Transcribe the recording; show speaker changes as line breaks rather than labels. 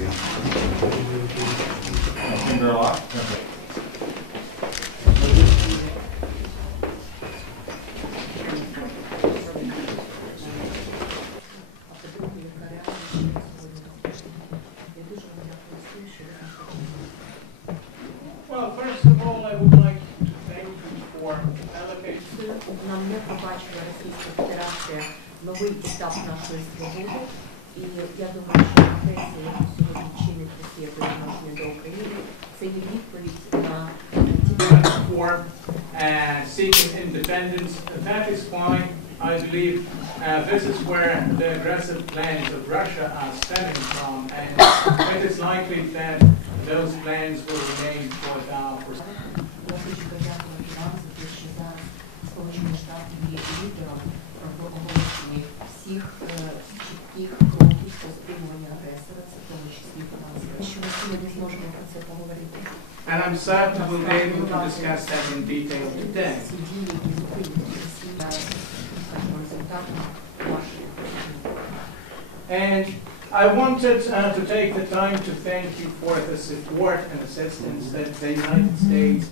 Well, first of all, I would like to thank you for allocating
Нам не побачила Російська Федерація новий етап нашої свободи. І я думаю, що агресія, це є відповідь на ті
for uh, seeking independence. That is why I believe uh, this is where the aggressive plans of Russia are stemming from, and it is likely that those plans will remain for the for And I'm certain we'll be able to discuss that in detail today. And I wanted uh, to take the time to thank you for the support and assistance that the United States